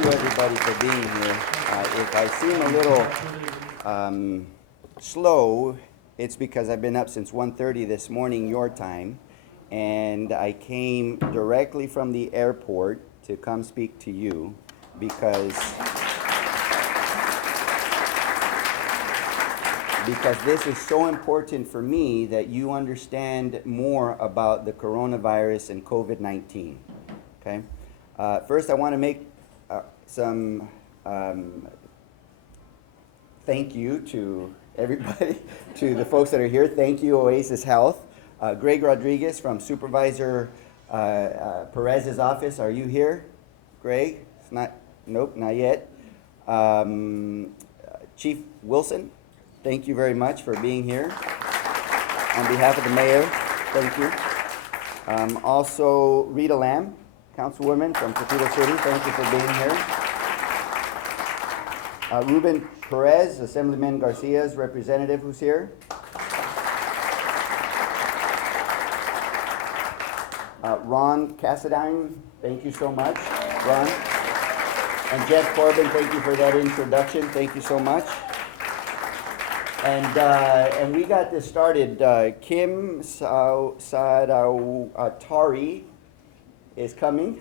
you everybody for being here. If I seem a little slow, it's because I've been up since 1:30 this morning your time, and I came directly from the airport to come speak to you because this is so important for me that you understand more about the coronavirus and COVID-19. Okay? First, I want to make some thank you to everybody, to the folks that are here. Thank you, Oasis Health. Greg Rodriguez from Supervisor Perez's office. Are you here, Greg? It's not. Nope, not yet. Chief Wilson, thank you very much for being here. On behalf of the mayor, thank you. Also, Rita Lamb, Councilwoman from Cathedral City, thank you for being here. Ruben Perez, Assemblyman Garcia's representative, who's here. Ron Cassadine, thank you so much, Ron. And Jeff Corbin, thank you for that introduction, thank you so much. And we got this started. Kim Saruwatari is coming.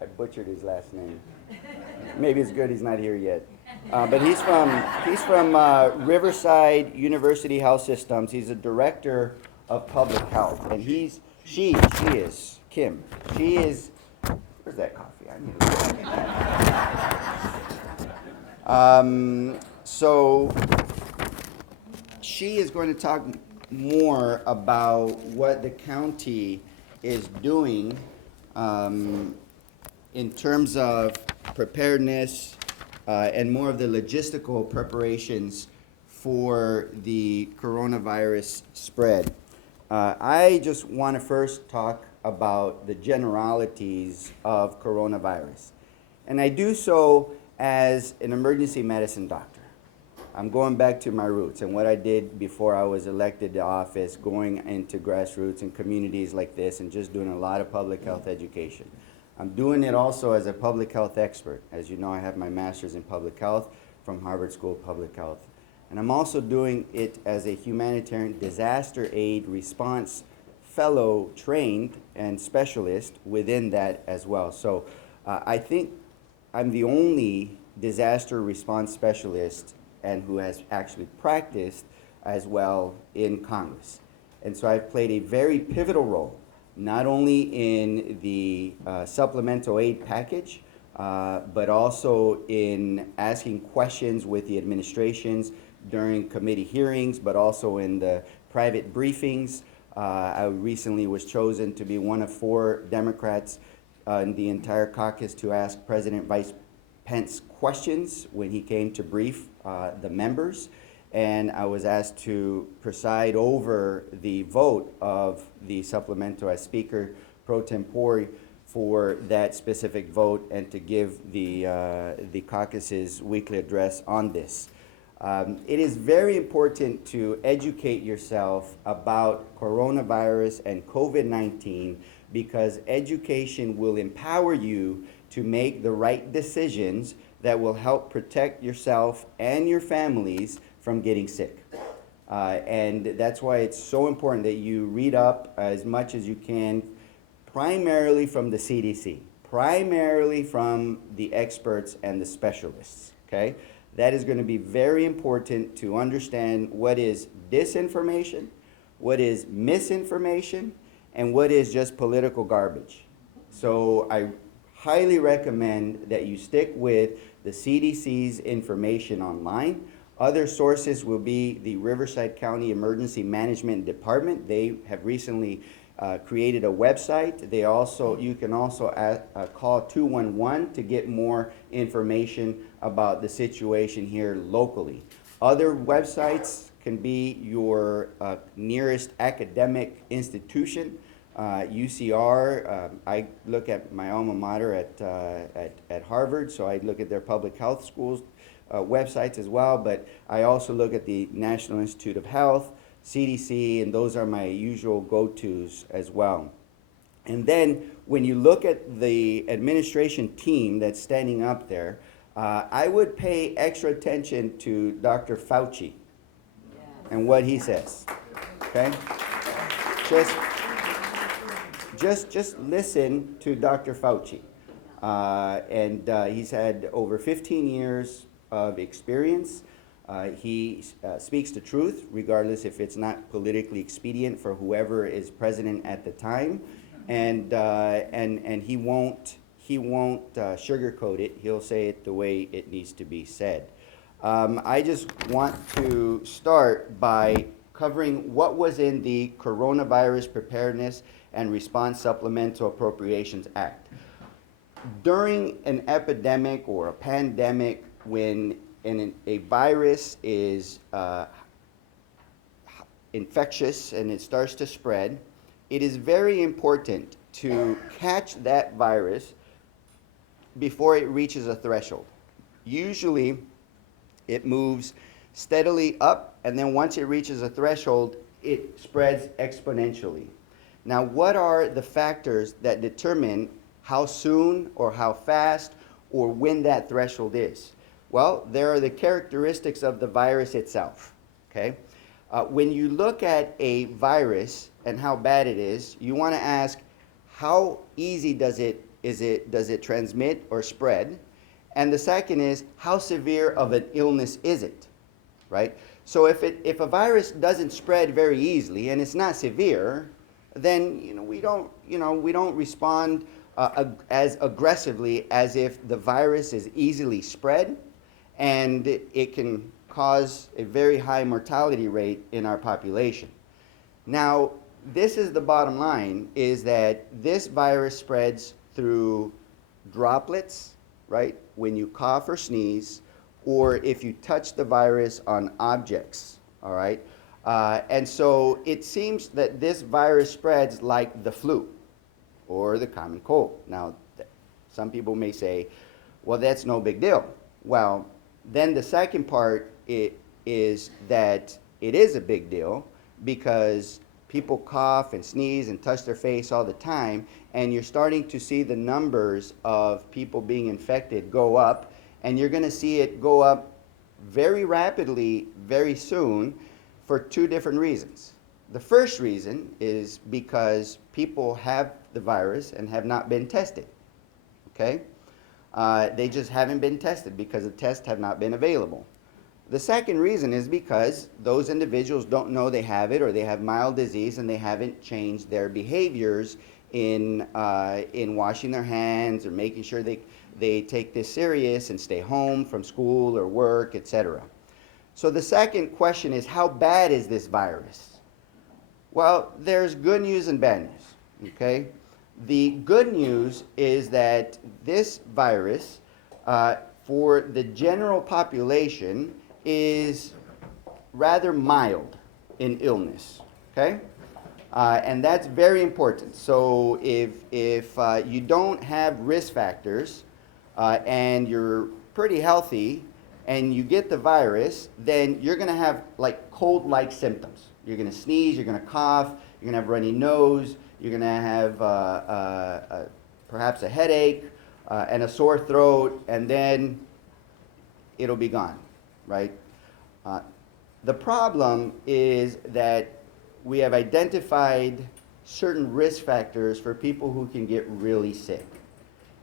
I butchered his last name. Maybe it's good he's not here yet. But he's from Riverside University Health Systems. He's a director of public health, and she is Kim. She is. Where's that coffee? I need it. So she is going to talk more about what the county is doing in terms of preparedness and more of the logistical preparations for the coronavirus spread. I just want to first talk about the generalities of coronavirus. And I do so as an emergency medicine doctor. I'm going back to my roots and what I did before I was elected to office, going into grassroots and communities like this and just doing a lot of public health education. I'm doing it also as a public health expert. As you know, I have my master's in public health from Harvard School of Public Health. And I'm also doing it as a humanitarian disaster aid response fellow trained and specialist within that as well. So I think I'm the only disaster response specialist and who has actually practiced as well in Congress. And so I've played a very pivotal role, not only in the supplemental aid package, but also in asking questions with the administrations during committee hearings, but also in the private briefings. I recently was chosen to be one of 4 Democrats in the entire caucus to ask President Vice Pence questions when he came to brief the members, and I was asked to preside over the vote of the supplemental as Speaker pro tempore for that specific vote and to give the caucus's weekly address on this. It is very important to educate yourself about coronavirus and COVID-19 because education will empower you to make the right decisions that will help protect yourself and your families from getting sick. And that's why it's so important that you read up as much as you can, primarily from the CDC, primarily from the experts and the specialists, okay? That is going to be very important to understand what is disinformation, what is misinformation, and what is just political garbage. So I highly recommend that you stick with the CDC's information online. Other sources will be the Riverside County Emergency Management Department. They have recently created a website. You can also call 211 to get more information about the situation here locally. Other websites can be your nearest academic institution. UCR, I look at my alma mater at Harvard, so I look at their public health schools websites as well, but I also look at the National Institute of Health, CDC, and those are my usual go-tos as well. And then when you look at the administration team that's standing up there, I would pay extra attention to Dr. Fauci and what he says. Okay? Just listen to Dr. Fauci. He's had over 15 years of experience. He speaks the truth, regardless if it's not politically expedient for whoever is president at the time, and he won't sugarcoat it. He'll say it the way it needs to be said. I just want to start by covering what was in the Coronavirus Preparedness and Response Supplemental Appropriations Act. During an epidemic or a pandemic, when a virus is infectious and it starts to spread, it is very important to catch that virus before it reaches a threshold. Usually, it moves steadily up, and then once it reaches a threshold, it spreads exponentially. Now, what are the factors that determine how soon or how fast or when that threshold is? Well, there are the characteristics of the virus itself, okay? When you look at a virus and how bad it is, you want to ask, how easy does it transmit or spread? And the second is, how severe of an illness is it, right? So if a virus doesn't spread very easily and it's not severe, then we don't respond as aggressively as if the virus is easily spread and it can cause a very high mortality rate in our population. Now, this is the bottom line, is that this virus spreads through droplets, right? When you cough or sneeze, or if you touch the virus on objects, all right? And so it seems that this virus spreads like the flu or the common cold. Now, some people may say, well, that's no big deal. Well, then the second part is that it is a big deal because people cough and sneeze and touch their face all the time, and you're starting to see the numbers of people being infected go up, and you're going to see it go up very rapidly very soon for two different reasons. The first reason is because people have the virus and have not been tested, okay? They just haven't been tested because the tests have not been available. The second reason is because those individuals don't know they have it, or they have mild disease and they haven't changed their behaviors in washing their hands or making sure they take this serious and stay home from school or work, etc. So the second question is, how bad is this virus? Well, there's good news and bad news, okay? The good news is that this virus, for the general population, is rather mild in illness, okay? And that's very important. So if you don't have risk factors and you're pretty healthy and you get the virus, then you're going to have like cold-like symptoms. You're going to sneeze, you're going to cough, you're going to have runny nose, you're going to have perhaps a headache and a sore throat, and then it'll be gone, right? The problem is that we have identified certain risk factors for people who can get really sick.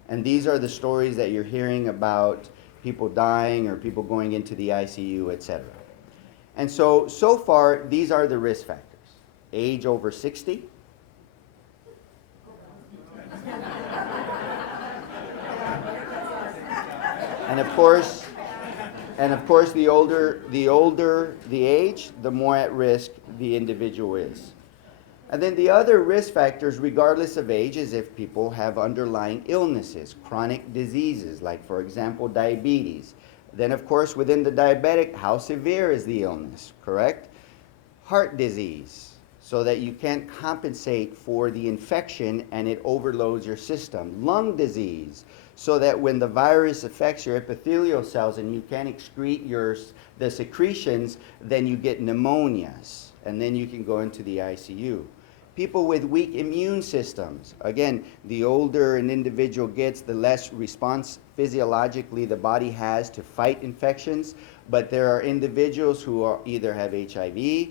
And these are the stories that you're hearing about people dying or people going into the ICU, etc. And so far, these are the risk factors. Age over 60. And of course, the older the age, the more at risk the individual is. And then the other risk factors, regardless of age, is if people have underlying illnesses, chronic diseases, like, for example, diabetes. Then, of course, within the diabetic, how severe is the illness, correct? Heart disease, so that you can't compensate for the infection and it overloads your system. Lung disease, so that when the virus affects your epithelial cells and you can't excrete the secretions, then you get pneumonias, and then you can go into the ICU. People with weak immune systems. Again, the older an individual gets, the less response physiologically the body has to fight infections. But there are individuals who either have HIV,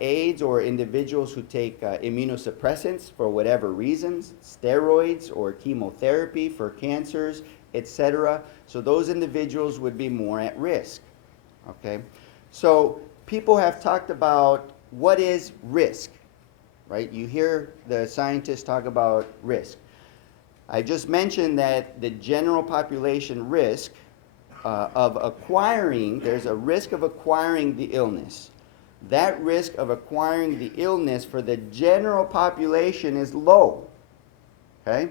AIDS, or individuals who take immunosuppressants for whatever reasons, steroids or chemotherapy for cancers, etc. So those individuals would be more at risk. Okay? So people have talked about what is risk, right? You hear the scientists talk about risk. I just mentioned that the general population risk of acquiring, there's a risk of acquiring the illness. That risk of acquiring the illness for the general population is low. Okay?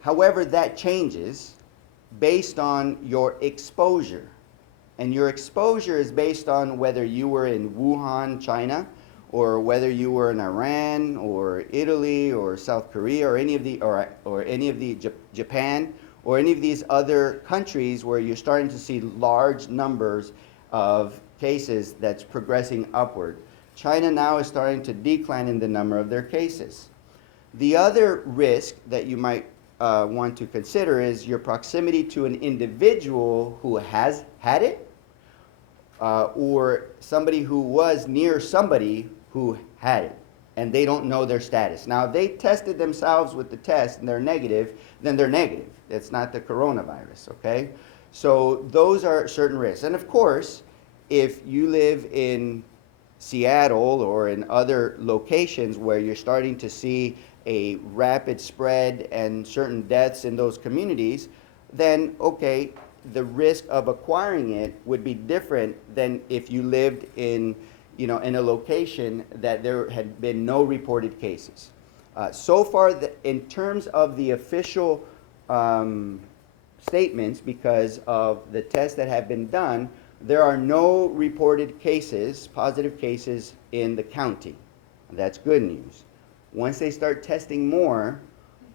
However, that changes based on your exposure. And your exposure is based on whether you were in Wuhan, China, or whether you were in Iran or Italy or South Korea or any of the Japan or any of these other countries where you're starting to see large numbers of cases that's progressing upward. China now is starting to decline in the number of their cases. The other risk that you might want to consider is your proximity to an individual who has had it, or somebody who was near somebody who had it, and they don't know their status. Now, if they tested themselves with the test and they're negative, then they're negative. It's not the coronavirus, okay? So those are certain risks. And of course, if you live in Seattle or in other locations where you're starting to see a rapid spread and certain deaths in those communities, then okay, the risk of acquiring it would be different than if you lived in, in a location that there had been no reported cases. So far, in terms of the official statements, because of the tests that have been done, there are no reported cases, positive cases in the county. That's good news. Once they start testing more,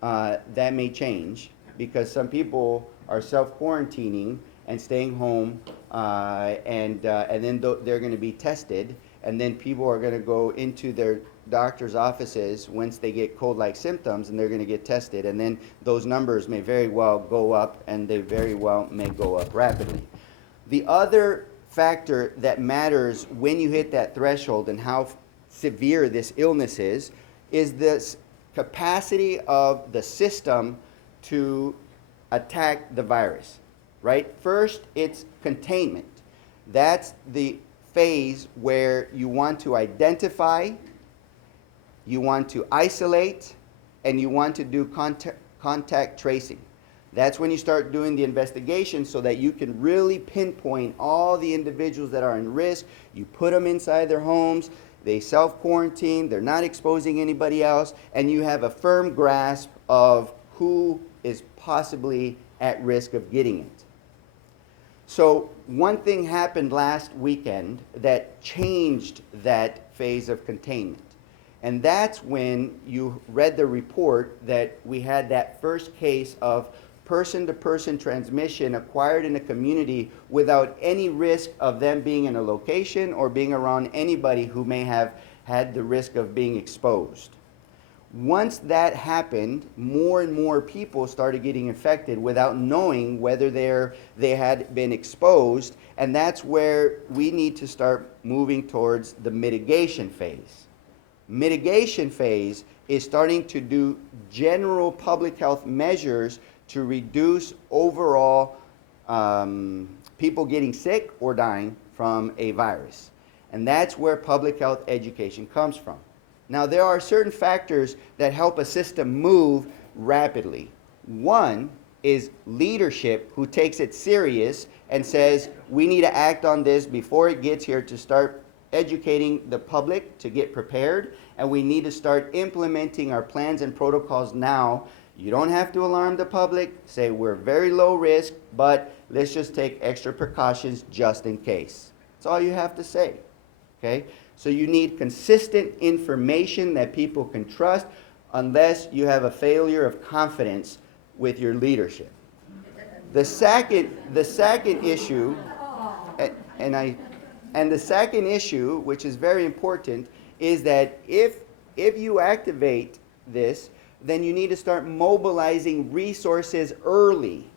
that may change, because some people are self-quarantining and staying home, and then they're going to be tested, and then people are going to go into their doctor's offices once they get cold-like symptoms, and they're going to get tested, and then those numbers may very well go up, and they very well may go up rapidly. The other factor that matters when you hit that threshold and how severe this illness is this capacity of the system to attack the virus, right? First, it's containment. That's the phase where you want to identify, you want to isolate, and you want to do contact tracing. That's when you start doing the investigation so that you can really pinpoint all the individuals that are in risk. You put them inside their homes, they self-quarantine, they're not exposing anybody else, and you have a firm grasp of who is possibly at risk of getting it. So one thing happened last weekend that changed that phase of containment. And that's when you read the report that we had that first case of person-to-person transmission acquired in a community without any risk of them being in a location or being around anybody who may have had the risk of being exposed. Once that happened, more and more people started getting infected without knowing whether they had been exposed, and that's where we need to start moving towards the mitigation phase. Mitigation phase is starting to do general public health measures to reduce overall people getting sick or dying from a virus. And that's where public health education comes from. Now, there are certain factors that help a system move rapidly. One is leadership, who takes it serious and says, we need to act on this before it gets here to start educating the public to get prepared, and we need to start implementing our plans and protocols now. You don't have to alarm the public, say we're very low risk, but let's just take extra precautions just in case. That's all you have to say, okay? So you need consistent information that people can trust, unless you have a failure of confidence with your leadership. The second issue, and the second issue, which is very important, is that if if you activate this, then you need to start mobilizing resources early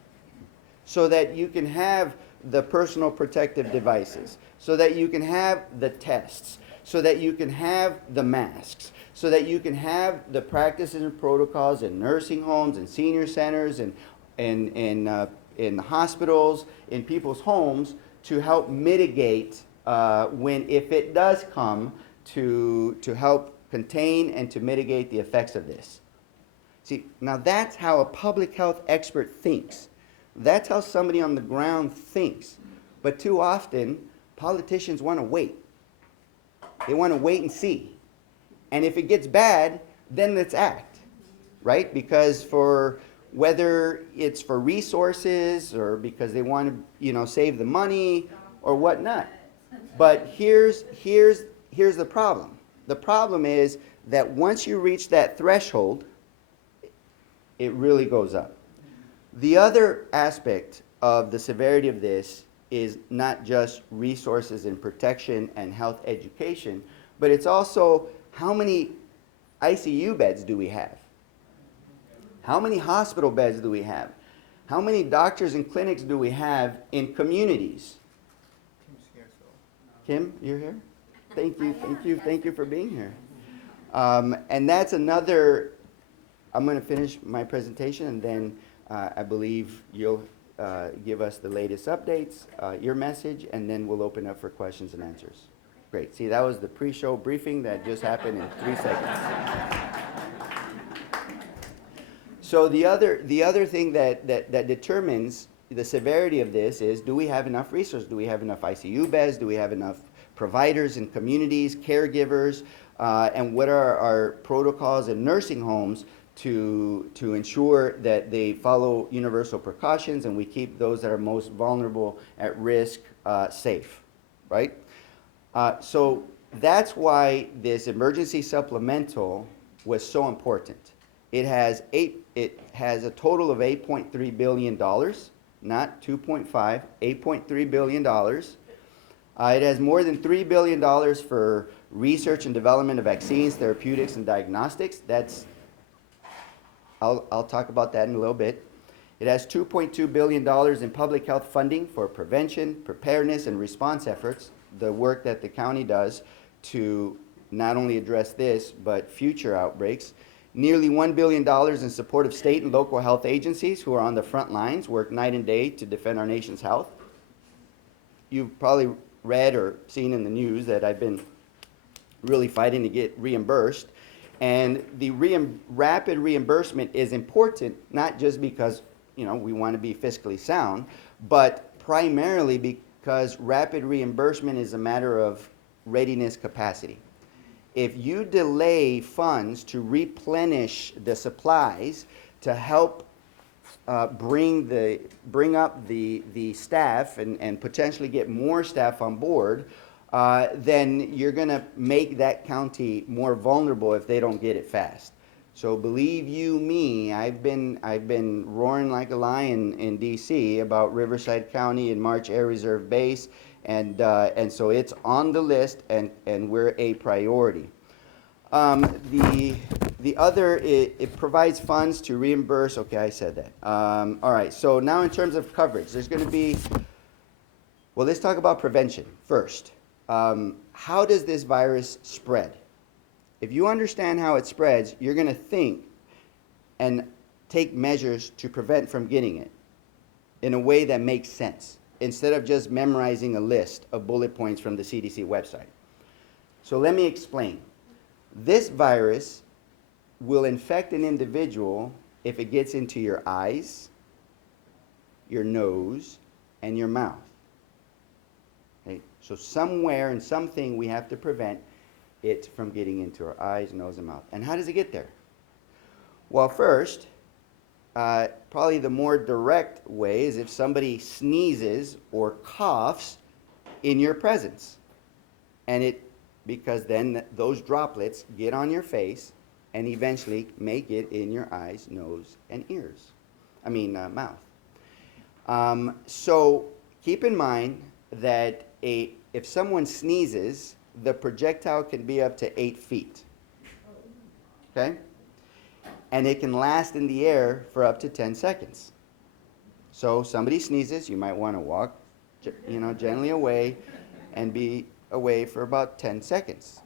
so that you can have the personal protective devices, so that you can have the tests, so that you can have the masks, so that you can have the practices and protocols in nursing homes and senior centers and in hospitals, in people's homes, to help mitigate if it does come, to help contain and to mitigate the effects of this. See, now that's how a public health expert thinks. That's how somebody on the ground thinks. But too often, politicians want to wait. They want to wait and see. And if it gets bad, then let's act, right? Because whether it's for resources or because they want to, save the money or whatnot. But here's the problem. The problem is that once you reach that threshold, it really goes up. The other aspect of the severity of this is not just resources and protection and health education, but it's also how many ICU beds do we have? How many hospital beds do we have? How many doctors and clinics do we have in communities? Kim, you're here? Thank you for being here. And that's another, I'm going to finish my presentation and then I believe you'll give us the latest updates, your message, and then we'll open up for questions and answers. Great. See, that was the pre-show briefing that just happened in 3 seconds. So the other thing that determines the severity of this is, do we have enough resources? Do we have enough ICU beds? Do we have enough providers in communities, caregivers, and what are our protocols in nursing homes to ensure that they follow universal precautions and we keep those that are most vulnerable at risk safe, right? So that's why this emergency supplemental was so important. It has a total of $8.3 billion, not 2.5, $8.3 billion. It has more than $3 billion for research and development of vaccines, therapeutics, and diagnostics. I'll talk about that in a little bit. It has $2.2 billion in public health funding for prevention, preparedness, and response efforts, the work that the county does to not only address this, but future outbreaks. Nearly $1 billion in support of state and local health agencies who are on the front lines, work night and day to defend our nation's health. You've probably read or seen in the news that I've been really fighting to get reimbursed. And the rapid reimbursement is important, not just because we want to be fiscally sound, but primarily because rapid reimbursement is a matter of readiness capacity. If you delay funds to replenish the supplies to help bring up the staff and potentially get more staff on board, then you're going to make that county more vulnerable if they don't get it fast. So believe you me, I've been roaring like a lion in D.C. about Riverside County and March Air Reserve Base, and so it's on the list, and we're a priority. The other, it provides funds to reimburse. Okay, I said that. All right. So now in terms of coverage, there's going to be. Well, let's talk about prevention first. How does this virus spread? If you understand how it spreads, you're going to think and take measures to prevent from getting it in a way that makes sense, instead of just memorizing a list of bullet points from the CDC website. So let me explain. This virus will infect an individual if it gets into your eyes, your nose, and your mouth. Okay? So somewhere in something we have to prevent it from getting into our eyes, nose, and mouth. And how does it get there? Well, first, probably the more direct way is if somebody sneezes or coughs in your presence. Because then those droplets get on your face and eventually make it in your eyes, nose, and mouth. So keep in mind that if someone sneezes, the projectile can be up to 8 feet. okay? And it can last in the air for up to 10 seconds. So somebody sneezes, you might want to walk, gently away and be away for about 10 seconds.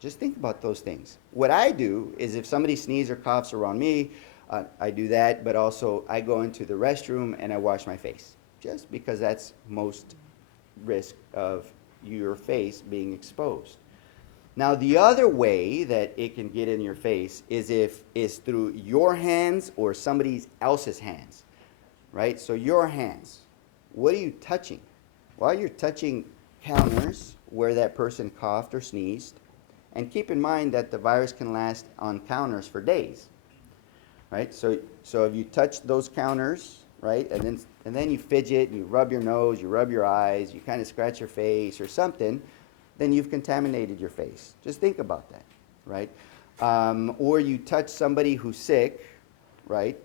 Just think about those things. What I do is if somebody sneezes or coughs around me, I do that, but also I go into the restroom and I wash my face, just because that's most risk of your face being exposed. Now, the other way that it can get in your face is through your hands or somebody else's hands, right? So your hands, what are you touching? Well, you're touching counters where that person coughed or sneezed. And keep in mind that the virus can last on counters for days, right? So if you touch those counters, right, and then you fidget, and you rub your nose, you rub your eyes, you kind of scratch your face or something, then you've contaminated your face. Just think about that, right? Or you touch somebody who's sick, right,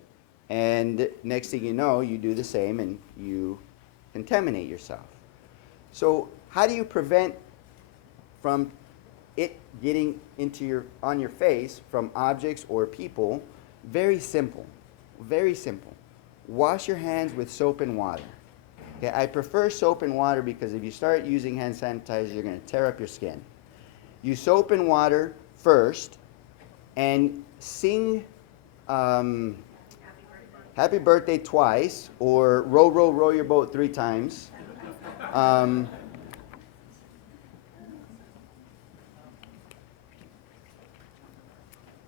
and next thing you know, you do the same and you contaminate yourself. So how do you prevent from it getting on your face from objects or people? Very simple, very simple. Wash your hands with soap and water. Okay, I prefer soap and water because if you start using hand sanitizer, you're going to tear up your skin. Use soap and water first and sing Happy Birthday twice, or row, row, row your boat 3 times.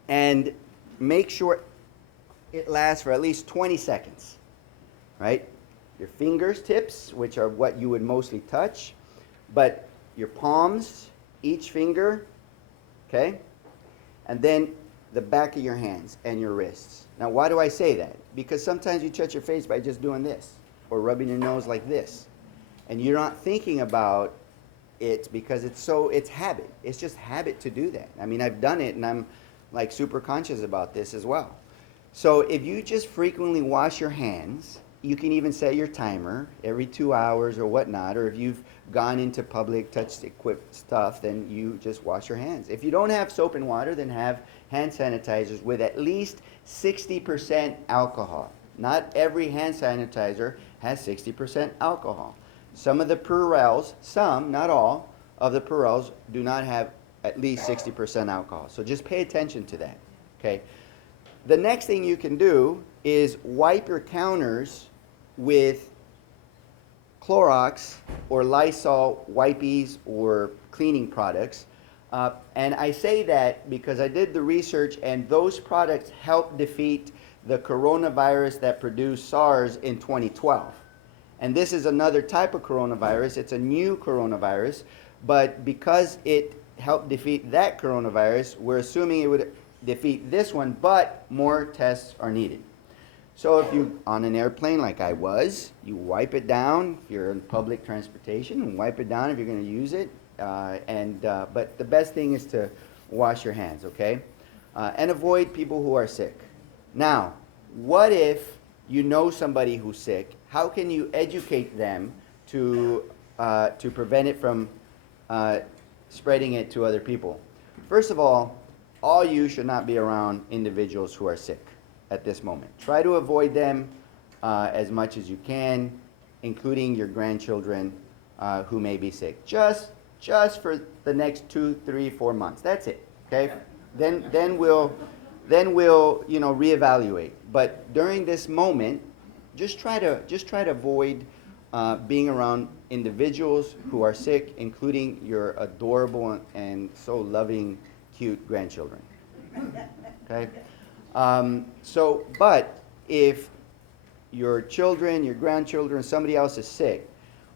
And make sure it lasts for at least 20 seconds, right? Your fingers tips, which are what you would mostly touch, but your palms, each finger, okay? And then the back of your hands and your wrists. Now, why do I say that? Because sometimes you touch your face by just doing this or rubbing your nose like this. And you're not thinking about it because it's habit. It's just habit to do that. I mean, I've done it and I'm like super conscious about this as well. So if you just frequently wash your hands, you can even set your timer every 2 hours or whatnot, or if you've gone into public touch equipped stuff, then you just wash your hands. If you don't have soap and water, then have hand sanitizers with at least 60% alcohol. Not every hand sanitizer has 60% alcohol. Some of the Purells, some, not all, of the Purells do not have at least 60% alcohol. So just pay attention to that, okay? The next thing you can do is wipe your counters with Clorox or Lysol wipies or cleaning products. And I say that because I did the research and those products helped defeat the coronavirus that produced SARS in 2012. And this is another type of coronavirus. It's a new coronavirus, but because it helped defeat that coronavirus, we're assuming it would defeat this one, but more tests are needed. So if you're on an airplane like I was, you wipe it down if you're in public transportation, and wipe it down if you're going to use it. But the best thing is to wash your hands, okay? And avoid people who are sick. Now, what if you know somebody who's sick? How can you educate them to prevent it from spreading it to other people? First of all you should not be around individuals who are sick at this moment. Try to avoid them as much as you can, including your grandchildren who may be sick. Just for the next 2, 3, 4 months. That's it. Okay? Then we'll reevaluate. But during this moment, just try to avoid being around individuals who are sick, including your adorable and so loving, cute grandchildren. Okay? But if your children, your grandchildren, somebody else is sick,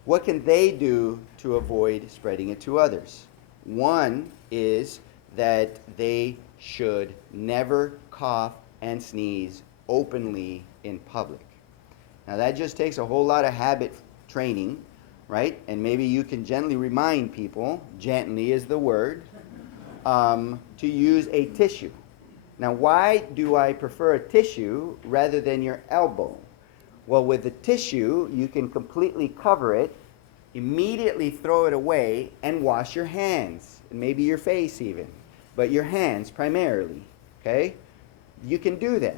what can they do to avoid spreading it to others? One is that they should never cough and sneeze openly in public. Now that just takes a whole lot of habit training, right? And maybe you can gently remind people, gently is the word, to use a tissue. Now why do I prefer a tissue rather than your elbow? Well, with the tissue, you can completely cover it, immediately throw it away, and wash your hands, and maybe your face even, but your hands primarily, okay? You can do that.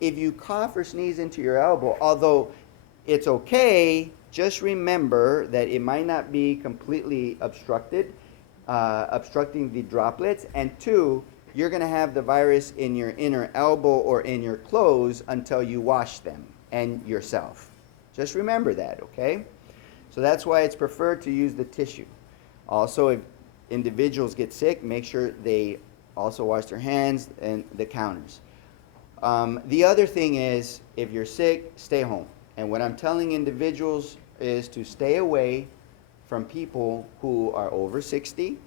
If you cough or sneeze into your elbow, although it's okay, just remember that it might not be completely obstructed, obstructing the droplets, and two, you're going to have the virus in your inner elbow or in your clothes until you wash them and yourself. Just remember that, okay? So that's why it's preferred to use the tissue. Also, if individuals get sick, make sure they also wash their hands and the counters. The other thing is, if you're sick, stay home. And what I'm telling individuals is to stay away from people who are over 60,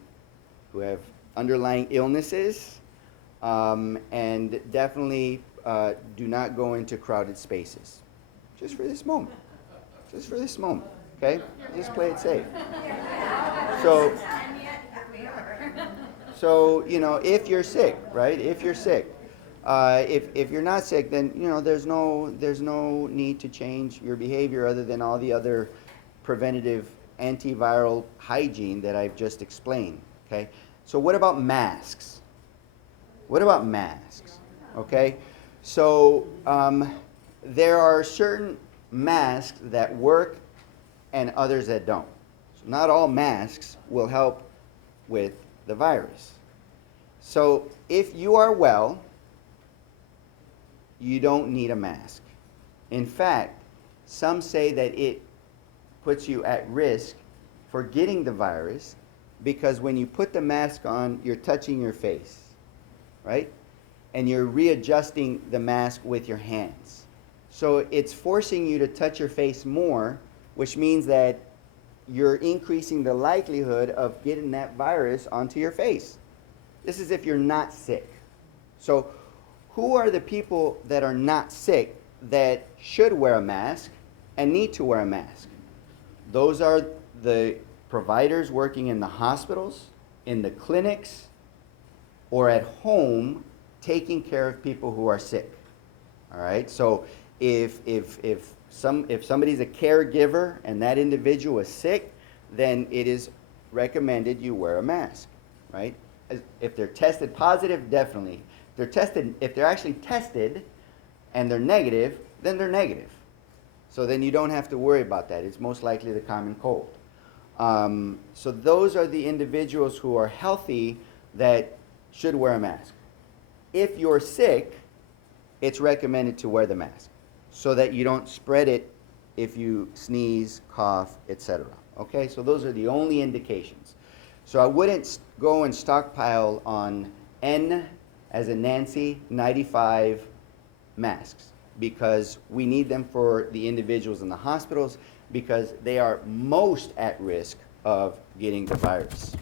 who have underlying illnesses, and definitely do not go into crowded spaces. Just for this moment. Just for this moment, okay? Just play it safe. So you know, if you're sick, right? If you're sick. If you're not sick, then you know there's no need to change your behavior other than all the other preventative antiviral hygiene that I've just explained. Okay. So what about masks? What about masks? Okay. So there are certain masks that work and others that don't. So not all masks will help with the virus. So if you are well, you don't need a mask. In fact, some say that it puts you at risk for getting the virus because when you put the mask on, you're touching your face, right? And you're readjusting the mask with your hands. So it's forcing you to touch your face more, which means that you're increasing the likelihood of getting that virus onto your face. This is if you're not sick. So who are the people that are not sick that should wear a mask and need to wear a mask? Those are the providers working in the hospitals, in the clinics, or at home taking care of people who are sick. All right? So if somebody's a caregiver and that individual is sick, then it is recommended you wear a mask, right? If they're tested positive, definitely. If they're actually tested and they're negative, then they're negative. So then you don't have to worry about that. It's most likely the common cold. So those are the individuals who are healthy that should wear a mask. If you're sick, it's recommended to wear the mask so that you don't spread it if you sneeze, cough, etc. Okay, so those are the only indications. So I wouldn't go and stockpile on N as in Nancy 95 masks because we need them for the individuals in the hospitals because they are most at risk of getting the virus.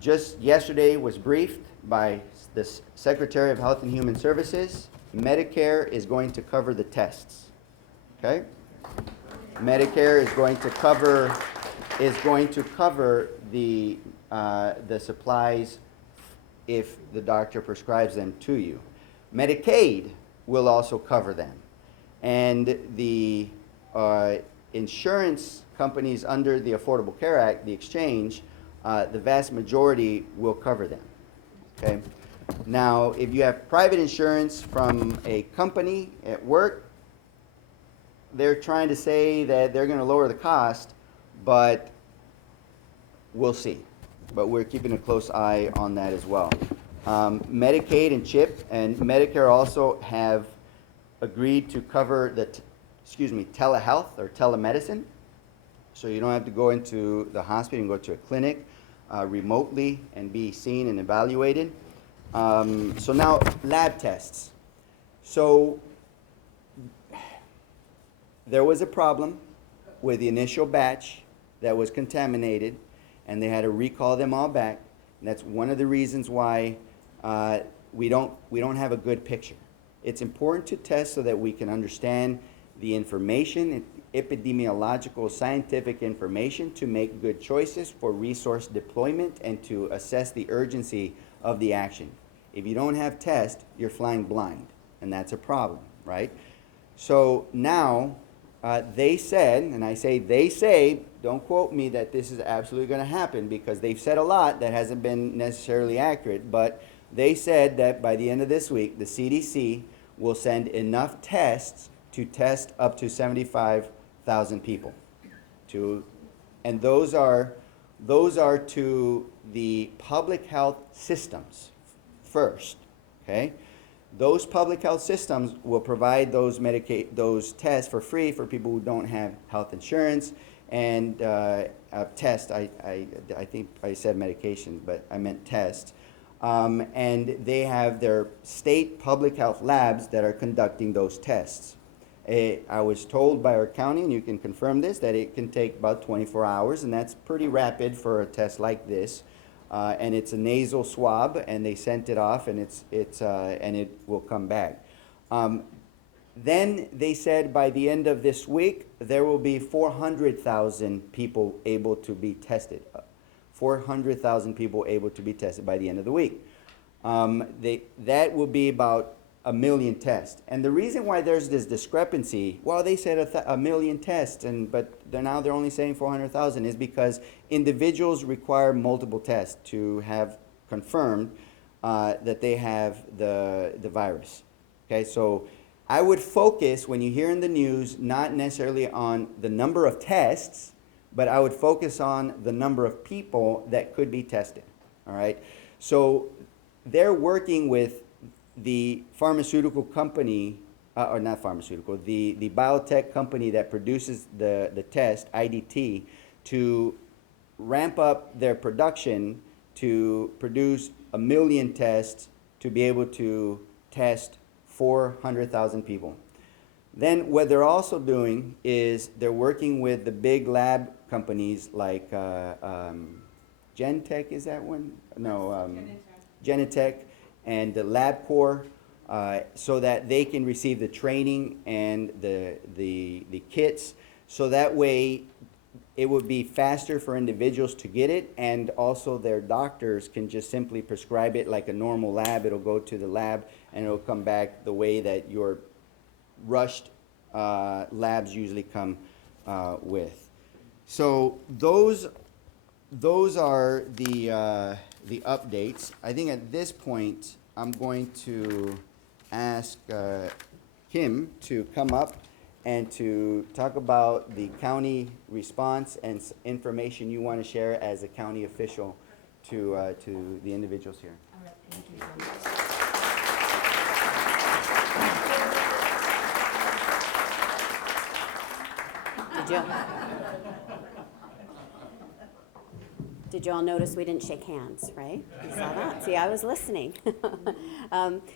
Just yesterday was briefed by the Secretary of Health and Human Services. Medicare is going to cover the tests. Okay? Medicare is going to cover the supplies if the doctor prescribes them to you. Medicaid will also cover them. And the insurance companies under the Affordable Care Act, the exchange, the vast majority will cover them. Okay? Now, if you have private insurance from a company at work, they're trying to say that they're going to lower the cost, but we'll see. But we're keeping a close eye on that as well. Medicaid and CHIP and Medicare also have agreed to cover the telehealth or telemedicine. So you don't have to go into the hospital and go to a clinic remotely and be seen and evaluated. So now lab tests. So there was a problem with the initial batch that was contaminated, and they had to recall them all back. And that's one of the reasons why we don't have a good picture. It's important to test so that we can understand the information, epidemiological, scientific information to make good choices for resource deployment and to assess the urgency of the action. If you don't have tests, you're flying blind, and that's a problem, right? So now they said, and I say they say, don't quote me that this is absolutely going to happen because they've said a lot that hasn't been necessarily accurate, but They said that by the end of this week, the CDC will send enough tests to test up to 75,000 people. And those are to the public health systems first, okay? Those public health systems will provide those tests for free for people who don't have health insurance, and test, I think I said medication, but I meant tests. And they have their state public health labs that are conducting those tests. I was told by our county, and you can confirm this, that it can take about 24 hours, and that's pretty rapid for a test like this. And it's a nasal swab, and they sent it off, and and it will come back. Then they said by the end of this week, there will be 400,000 people able to be tested. 400,000 people able to be tested by the end of the week. That will be about 1 million tests. And the reason why there's this discrepancy, well, they said 1 million tests, but now they're only saying 400,000, is because individuals require multiple tests to have confirmed that they have the virus. Okay, so I would focus, when you hear in the news, not necessarily on the number of tests, but I would focus on the number of people that could be tested, all right? So they're working with the pharmaceutical company, or not pharmaceutical, the biotech company that produces the test, IDT, to ramp up their production to produce 1 million tests to be able to test 400,000 people. Then what they're also doing is they're working with the big lab companies like Genentech, is that one? No, Genentech and the LabCorp, so that they can receive the training and the kits, so that way it would be faster for individuals to get it, and also their doctors can just simply prescribe it like a normal lab. It'll go to the lab and it'll come back the way that your rushed labs usually come with. So those are the updates. I think at this point I'm going to ask Kim to come up and to talk about the county response and information you want to share as a county official to the individuals here. All right, thank you so much. Did you all notice we didn't shake hands, right? You saw that? See, I was listening.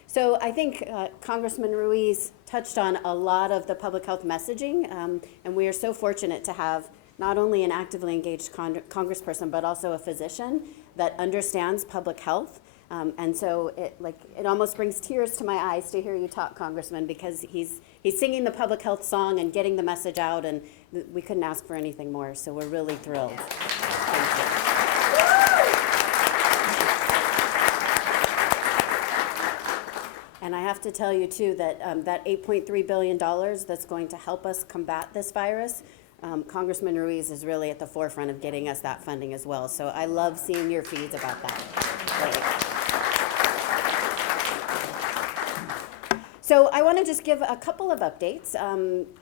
So I think Congressman Ruiz touched on a lot of the public health messaging, and we are so fortunate to have not only an actively engaged congressperson, but also a physician that understands public health. And so it almost brings tears to my eyes to hear you talk, Congressman, because he's singing the public health song and getting the message out, and we couldn't ask for anything more. So we're really thrilled. Thank you. And I have to tell you too that that $8.3 billion that's going to help us combat this virus, Congressman Ruiz is really at the forefront of getting us that funding as well. So I love seeing your feeds about that. Great. So I want to just give a couple of updates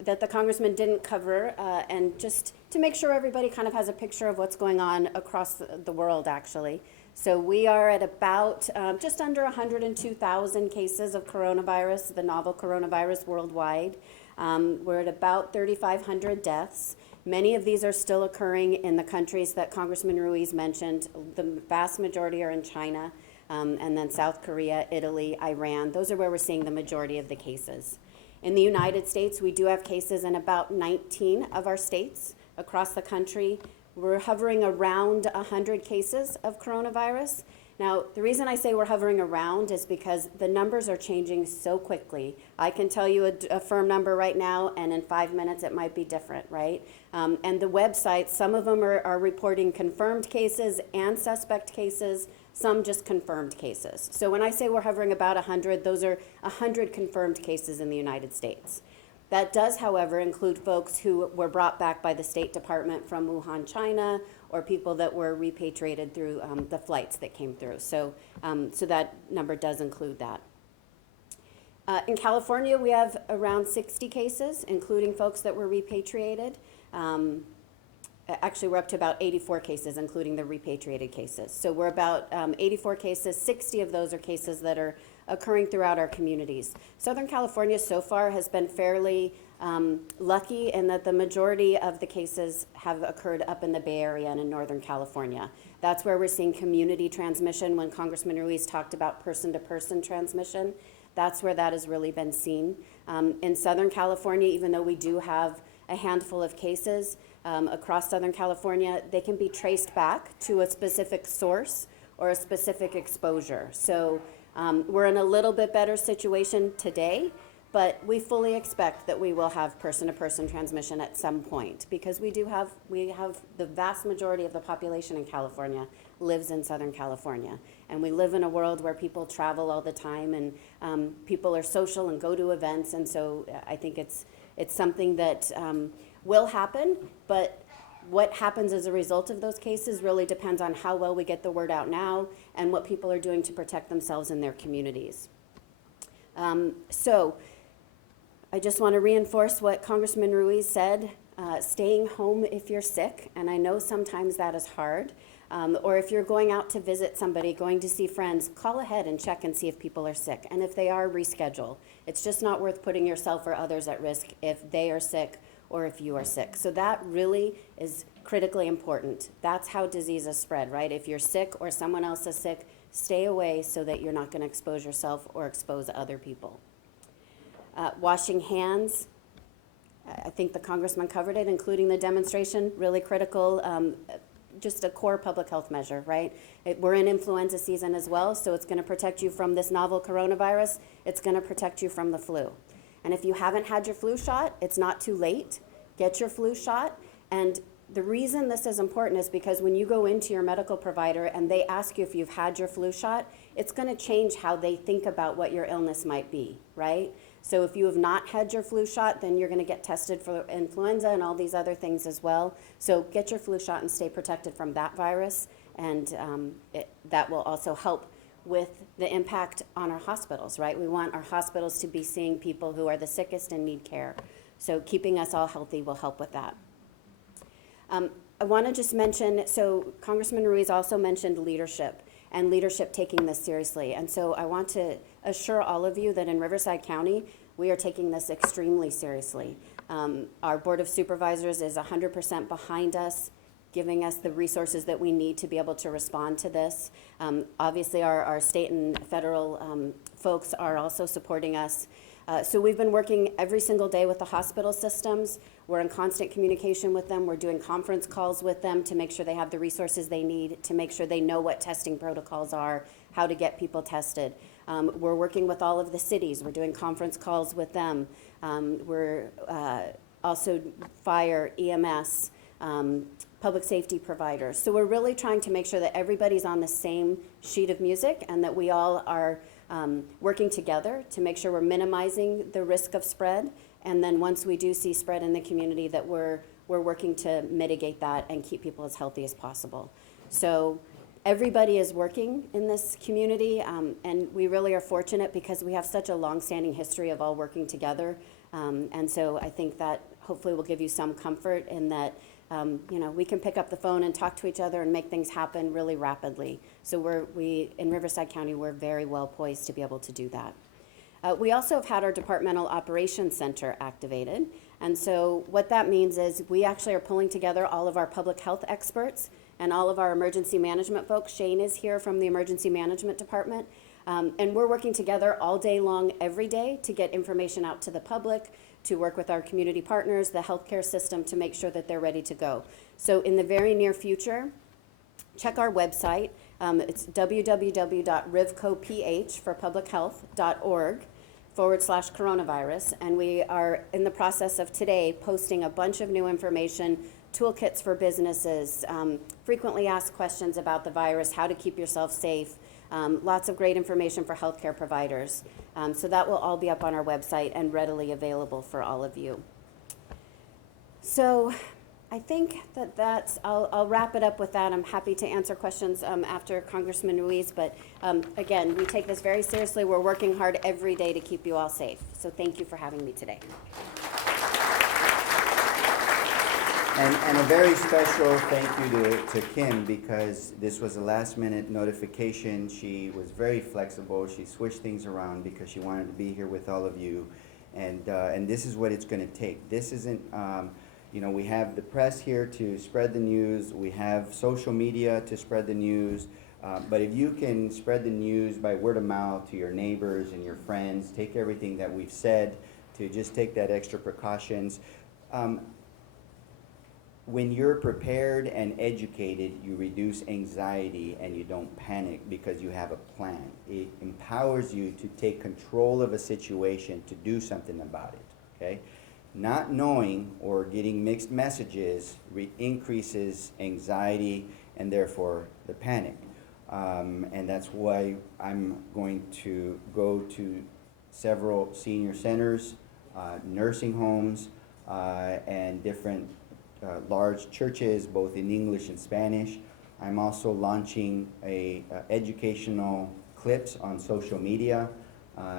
that the Congressman didn't cover, and just to make sure everybody kind of has a picture of what's going on across the world, actually. So we are at about just under 102,000 cases of coronavirus, the novel coronavirus worldwide. We're at about 3,500 deaths. Many of these are still occurring in the countries that Congressman Ruiz mentioned. The vast majority are in China, and then South Korea, Italy, Iran. Those are where we're seeing the majority of the cases. In the United States, we do have cases in about 19 of our states across the country. We're hovering around 100 cases of coronavirus. Now, the reason I say we're hovering around is because the numbers are changing so quickly. I can tell you a firm number right now, and in 5 minutes it might be different, right? And the websites, some of them are reporting confirmed cases and suspect cases, some just confirmed cases. So when I say we're hovering about 100, those are 100 confirmed cases in the United States. That does, however, include folks who were brought back by the State Department from Wuhan, China, or people that were repatriated through the flights that came through. So that number does include that. In California, we have around 60 cases, including folks that were repatriated. Actually, we're up to about 84 cases, including the repatriated cases. So we're about 84 cases. 60 of those are cases that are occurring throughout our communities. Southern California so far has been fairly lucky in that the majority of the cases have occurred up in the Bay Area and in Northern California. That's where we're seeing community transmission. When Congressman Ruiz talked about person-to-person transmission, that's where that has really been seen. In Southern California, even though we do have a handful of cases across Southern California, they can be traced back to a specific source or a specific exposure. So we're in a little bit better situation today, but we fully expect that we will have person-to-person transmission at some point, because we have the vast majority of the population in California lives in Southern California. And we live in a world where people travel all the time, and people are social and go to events, and so I think it's something that will happen, but what happens as a result of those cases really depends on how well we get the word out now and what people are doing to protect themselves and their communities. So I just want to reinforce what Congressman Ruiz said, staying home if you're sick, and I know sometimes that is hard, or if you're going out to visit somebody, going to see friends, call ahead and check and see if people are sick, and if they are, reschedule. It's just not worth putting yourself or others at risk if they are sick or if you are sick. So that really is critically important. That's how diseases spread, right? If you're sick or someone else is sick, stay away so that you're not going to expose yourself or expose other people. Washing hands, I think the congressman covered it, including the demonstration, really critical, just a core public health measure, right? We're in influenza season as well, so it's going to protect you from this novel coronavirus. It's going to protect you from the flu. And if you haven't had your flu shot, it's not too late. Get your flu shot. And the reason this is important is because when you go into your medical provider and they ask you if you've had your flu shot, it's going to change how they think about what your illness might be, right? So if you have not had your flu shot, then you're going to get tested for influenza and all these other things as well. So get your flu shot and stay protected from that virus, and that will also help with the impact on our hospitals, right? We want our hospitals to be seeing people who are the sickest and need care. So keeping us all healthy will help with that. I want to just mention, so Congressman Ruiz also mentioned leadership and leadership taking this seriously. And so I want to assure all of you that in Riverside County, we are taking this extremely seriously. Our Board of Supervisors is 100% behind us, giving us the resources that we need to be able to respond to this. Obviously, our state and federal folks are also supporting us. So we've been working every single day with the hospital systems. We're in constant communication with them. We're doing conference calls with them to make sure they have the resources they need, to make sure they know what testing protocols are, how to get people tested. We're working with all of the cities. We're doing conference calls with them. We're also fire, EMS, public safety providers. So we're really trying to make sure that everybody's on the same sheet of music and that we all are working together to make sure we're minimizing the risk of spread. And then once we do see spread in the community, that we're working to mitigate that and keep people as healthy as possible. So everybody is working in this community, and we really are fortunate because we have such a long-standing history of all working together. And so I think that hopefully will give you some comfort in that we can pick up the phone and talk to each other and make things happen really rapidly. So we in Riverside County, we're very well poised to be able to do that. We also have had our Departmental Operations Center activated. And so what that means is we actually are pulling together all of our public health experts and all of our emergency management folks. Shane is here from the Emergency Management Department. And we're working together all day long, every day, to get information out to the public, to work with our community partners, the healthcare system, to make sure that they're ready to go. So in the very near future, check our website. It's www.rivcoPH.org, and we are in the process of today posting a bunch of new information, toolkits for businesses, frequently asked questions about the virus, how to keep yourself safe, lots of great information for healthcare providers. So that will all be up on our website and readily available for all of you. So I think I'll wrap it up with that. I'm happy to answer questions after Congressman Ruiz, but again, we take this very seriously. We're working hard every day to keep you all safe. So thank you for having me today. And a very special thank you to Kim, because this was a last minute notification. She was very flexible. She switched things around because she wanted to be here with all of you. And this is what it's going to take. This isn't, you know, we have the press here to spread the news. We have social media to spread the news. But if you can spread the news by word of mouth to your neighbors and your friends, take everything that we've said to just take that extra precautions. When you're prepared and educated, you reduce anxiety and you don't panic because you have a plan. It empowers you to take control of a situation, to do something about it, okay? Not knowing or getting mixed messages increases anxiety and therefore the panic. And that's why I'm going to go to several senior centers, nursing homes, and different large churches, both in English and Spanish. I'm also launching educational clips on social media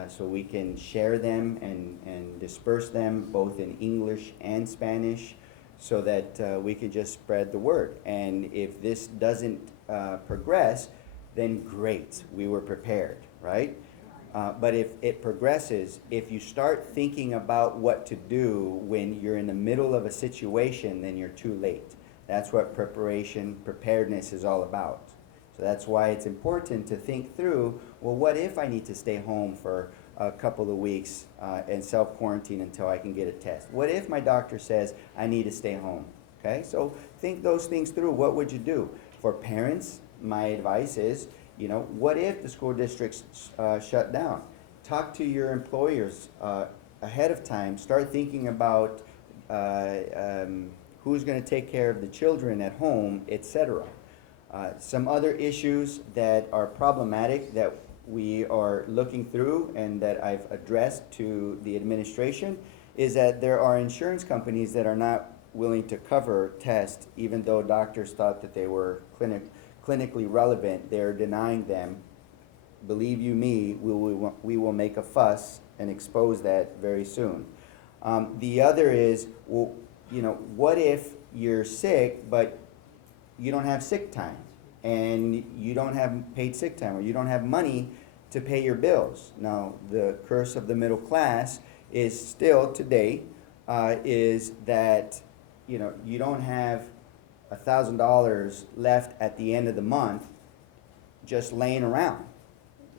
so we can share them and disperse them both in English and Spanish so that we can just spread the word. And if this doesn't progress, then great, we were prepared, right? But if it progresses, if you start thinking about what to do when you're in the middle of a situation, then you're too late. That's what preparedness is all about. So that's why it's important to think through, well, what if I need to stay home for a couple of weeks and self-quarantine until I can get a test? What if my doctor says I need to stay home? Okay, so think those things through. What would you do? For parents, my advice is, you know, what if the school districts shut down? Talk to your employers ahead of time. Start thinking about who's going to take care of the children at home, etc. Some other issues that are problematic that we are looking through and that I've addressed to the administration is that there are insurance companies that are not willing to cover tests, even though doctors thought that they were clinically relevant. They're denying them. Believe you me, we will make a fuss and expose that very soon. The other is, well, you know, what if you're sick but you don't have sick time and you don't have paid sick time or you don't have money to pay your bills? Now, the curse of the middle class is still today is that, you know, you don't have $1,000 left at the end of the month just laying around,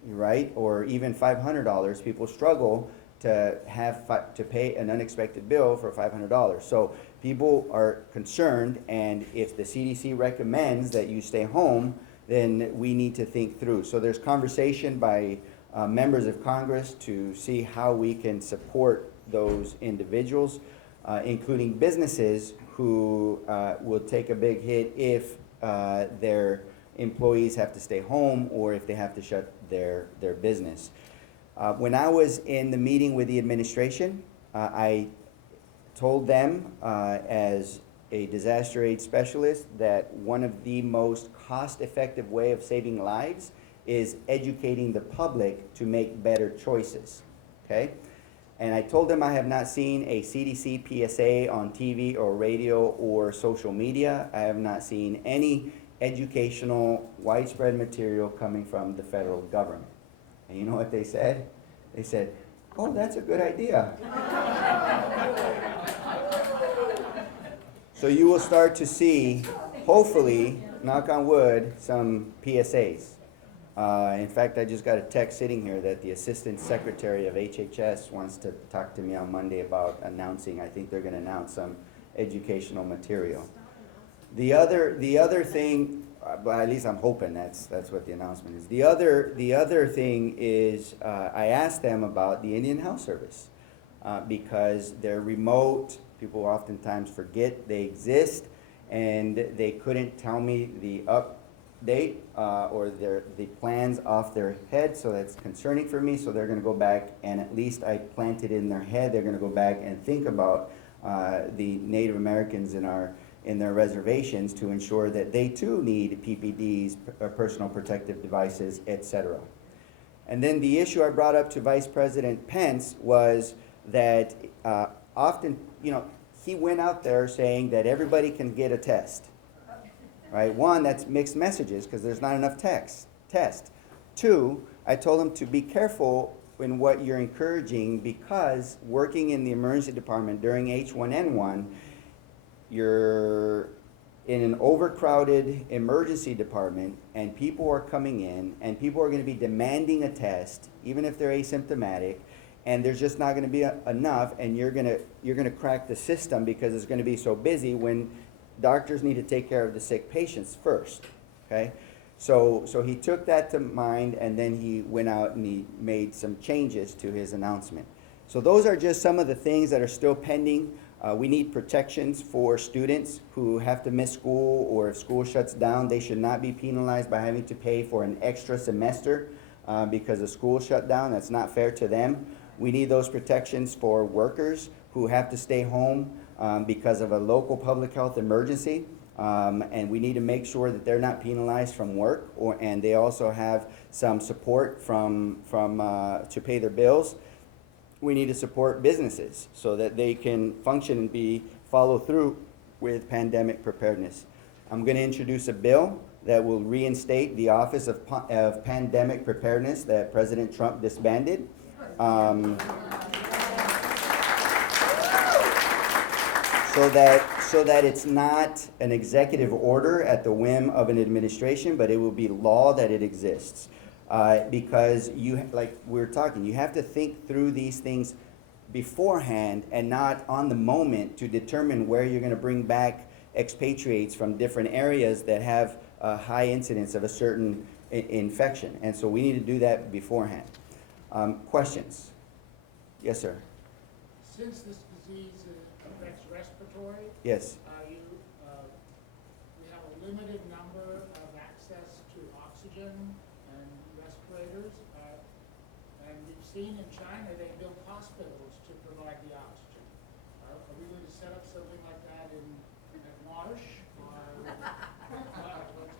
right? Or even $500. People struggle to have to pay an unexpected bill for $500. So people are concerned, and if the CDC recommends that you stay home, then we need to think through. So there's conversation by members of Congress to see how we can support those individuals, including businesses who will take a big hit if their employees have to stay home or if they have to shut their business. When I was in the meeting with the administration, I told them as a disaster aid specialist that one of the most cost-effective way of saving lives is educating the public to make better choices, okay? And I told them I have not seen a CDC PSA on TV or radio or social media. I have not seen any educational widespread material coming from the federal government. And you know what they said? They said, oh, that's a good idea. So you will start to see, hopefully, knock on wood, some PSAs. In fact, I just got a text sitting here that the Assistant Secretary of HHS wants to talk to me on Monday about announcing, I think they're going to announce some educational material. The other thing, well, at least I'm hoping that's what the announcement is. The other thing is I asked them about the Indian Health Service because they're remote. People oftentimes forget they exist, and they couldn't tell me the date or the plans off their head, so that's concerning for me. So they're going to go back, and at least I planted in their head, they're going to go back and think about the Native Americans in their reservations to ensure that they too need PPDs, personal protective devices, etc. And then the issue I brought up to Vice President Pence was that often, he went out there saying that everybody can get a test. Right? One, that's mixed messages because there's not enough test. Two, I told him to be careful in what you're encouraging because working in the emergency department during H1N1, you're in an overcrowded emergency department and people are coming in and people are going to be demanding a test even if they're asymptomatic, and there's just not going to be enough, and you're going to crack the system because it's going to be so busy when doctors need to take care of the sick patients first, okay? So he took that to mind, and then he went out and he made some changes to his announcement. So those are just some of the things that are still pending. We need protections for students who have to miss school, or if school shuts down, they should not be penalized by having to pay for an extra semester because the school shut down. That's not fair to them. We need those protections for workers who have to stay home because of a local public health emergency, and we need to make sure that they're not penalized from work, and they also have some support to pay their bills. We need to support businesses so that they can function and follow through with pandemic preparedness. I'm going to introduce a bill that will reinstate the Office of Pandemic Preparedness that President Trump disbanded. So that it's not an executive order at the whim of an administration, but it will be law that it exists. Because like we're talking, you have to think through these things beforehand and not on the moment to determine where you're going to bring back expatriates from different areas that have a high incidence of a certain infection. And so we need to do that beforehand. Questions? Yes, sir. Since this disease affects respiratory, Yes. we have a limited number of access to oxygen and respirators. And we've seen in China they built hospitals to provide the oxygen. Are we going to set up something like that at Marsh?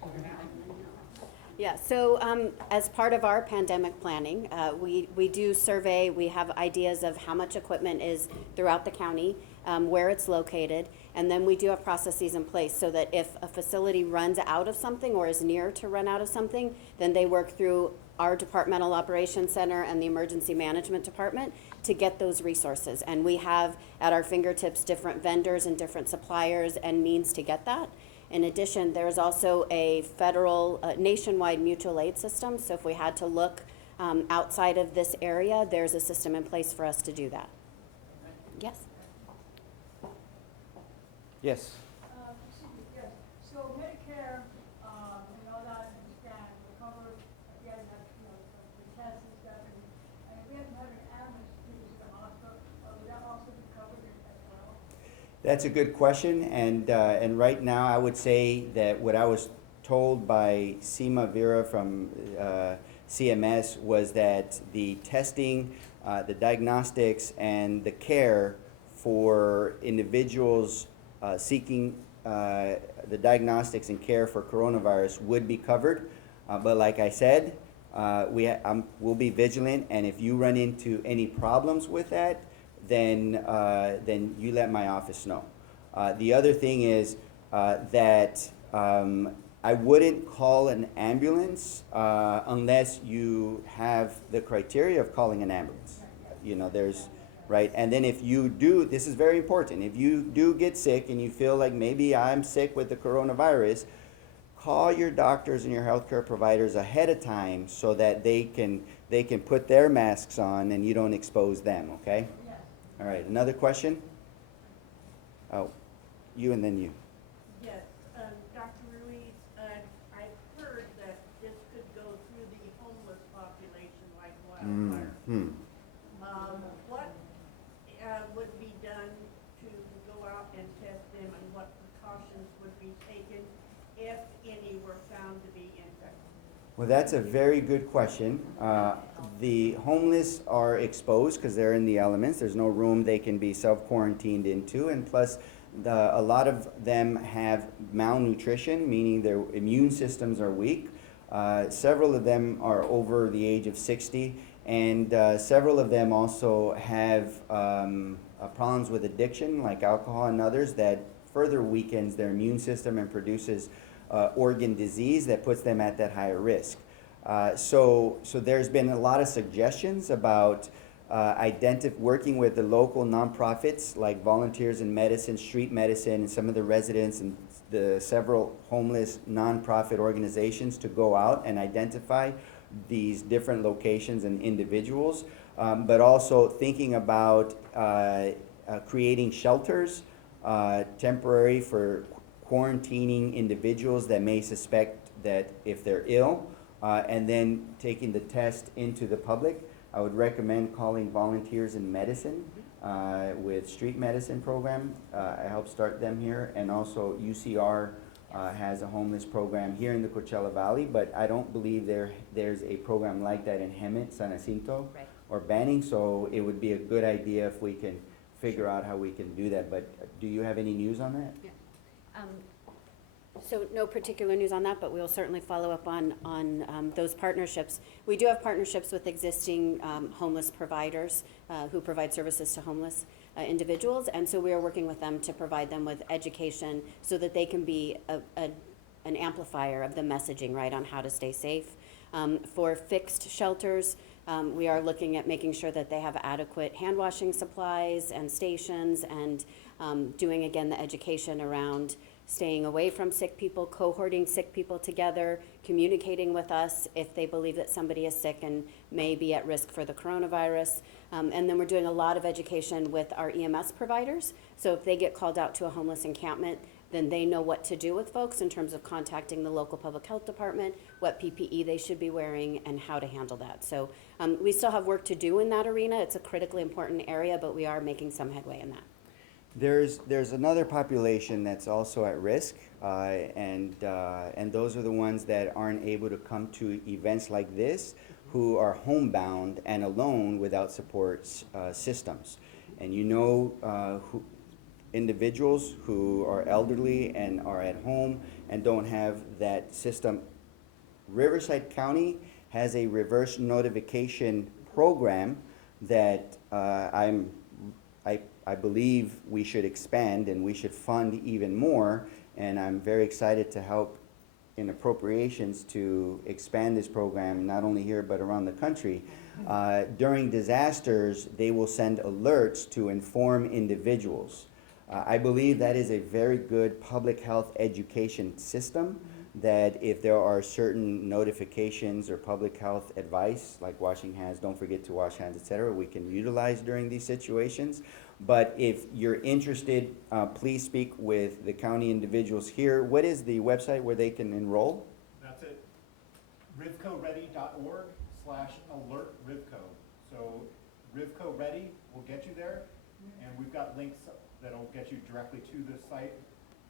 What's going to happen? Yeah, so as part of our pandemic planning, we do survey, we have ideas of how much equipment is throughout the county, where it's located, and then we do have processes in place so that if a facility runs out of something or is near to run out of something, then they work through our departmental operations center and the emergency management department to get those resources. And we have at our fingertips different vendors and different suppliers and means to get that. In addition, there's also a federal, nationwide mutual aid system. So if we had to look outside of this area, there's a system in place for us to do that. Yes? Yes. Excuse me, yes. So Medicare, and all that, I understand, will cover, again, that, the tests and stuff. And if we have to have an ambulance to the hospital, would that also be covered as well? That's a good question, and right now I would say that what I was told by Seema Vera from CMS was that the testing, the diagnostics, and the care for individuals seeking the diagnostics and care for coronavirus would be covered. But like I said, we'll be vigilant, and if you run into any problems with that, then you let my office know. The other thing is that I wouldn't call an ambulance unless you have the criteria of calling an ambulance. There's, right? And then if you do, this is very important, if you do get sick and you feel like maybe I'm sick with the coronavirus, call your doctors and your healthcare providers ahead of time so that they can put their masks on and you don't expose them, okay? Yes. All right, another question? Oh, you and then you. Yes, Dr. Ruiz, I've heard that this could go through the homeless population like wildfire. What would be done to go out and test them, and what precautions would be taken if any were found to be Well, that's a very good question. The homeless are exposed because they're in the elements. There's no room they can be self-quarantined into, and plus, a lot of them have malnutrition, meaning their immune systems are weak. Several of them are over the age of 60, and several of them also have problems with addiction, like alcohol and others, that further weakens their immune system and produces organ disease that puts them at that higher risk. So there's been a lot of suggestions about working with the local nonprofits like Volunteers in Medicine, Street Medicine, and some of the residents and the several homeless nonprofit organizations to go out and identify these different locations and individuals, but also thinking about creating shelters, temporary for quarantining individuals that may suspect that if they're ill, and then taking the test into the public. I would recommend calling Volunteers in Medicine with Street Medicine program. I helped start them here, and also UCR has a homeless program here in the Coachella Valley, but I don't believe there's a program like that in Hemet, San Jacinto, Right. or Banning, so it would be a good idea if we can figure out how we can do that. But do you have any news on that? So no particular news on that, but we'll certainly follow up on those partnerships. We do have partnerships with existing homeless providers who provide services to homeless individuals, and so we are working with them to provide them with education so that they can be an amplifier of the messaging, right, on how to stay safe. For fixed shelters, we are looking at making sure that they have adequate hand washing supplies and stations, and doing again the education around staying away from sick people, cohorting sick people together, communicating with us if they believe that somebody is sick and may be at risk for the coronavirus. And then we're doing a lot of education with our EMS providers. So if they get called out to a homeless encampment, then they know what to do with folks in terms of contacting the local public health department, what PPE they should be wearing, and how to handle that. So we still have work to do in that arena. It's a critically important area, but we are making some headway in that. There's another population that's also at risk, and those are the ones that aren't able to come to events like this, who are homebound and alone without support systems. And you know individuals who are elderly and are at home and don't have that system. Riverside County has a reverse notification program that I believe we should expand and we should fund even more, and I'm very excited to help in appropriations to expand this program, not only here but around the country. During disasters, they will send alerts to inform individuals. I believe that is a very good public health education system, that if there are certain notifications or public health advice, like washing hands, don't forget to wash hands, etc., we can utilize during these situations. But if you're interested, please speak with the county individuals here. What is the website where they can enroll? That's it. rivcoready.org/alertrivco. So Rivco Ready will get you there, and we've got links that'll get you directly to the site,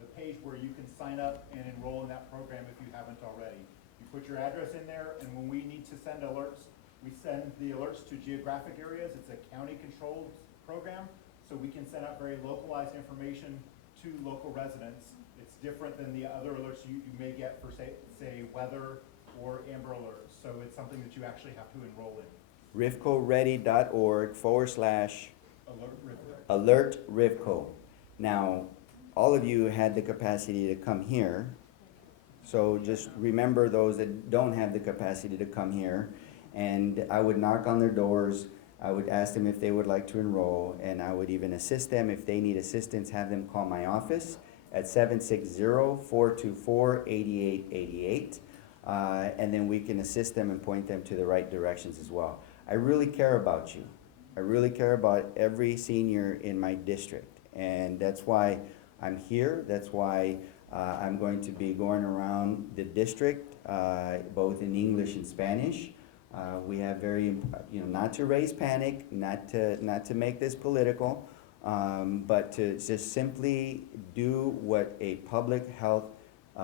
the page where you can sign up and enroll in that program if you haven't already. You put your address in there, and when we need to send alerts, we send the alerts to geographic areas. It's a county-controlled program, so we can send out very localized information to local residents. It's different than the other alerts you may get for, say weather or Amber Alerts. So it's something that you actually have to enroll in. rivcoready.org/alertrivco. Now, all of you had the capacity to come here, so just remember those that don't have the capacity to come here, and I would knock on their doors. I would ask them if they would like to enroll, and I would even assist them. If they need assistance, have them call my office at 760-424-8888, and then we can assist them and point them to the right directions as well. I really care about you. I really care about every senior in my district, and that's why I'm here. That's why I'm going to be going around the district, both in English and Spanish. We have very, not to raise panic, not to make this political, but to just simply do what a public health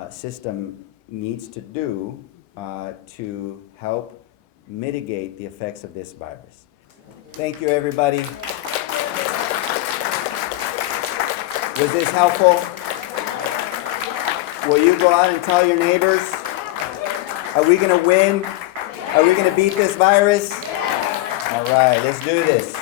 system needs to do to help mitigate the effects of this virus. Thank you, everybody. Was this helpful? Will you go out and tell your neighbors? Are we going to win? Are we going to beat this virus? All right, let's do this.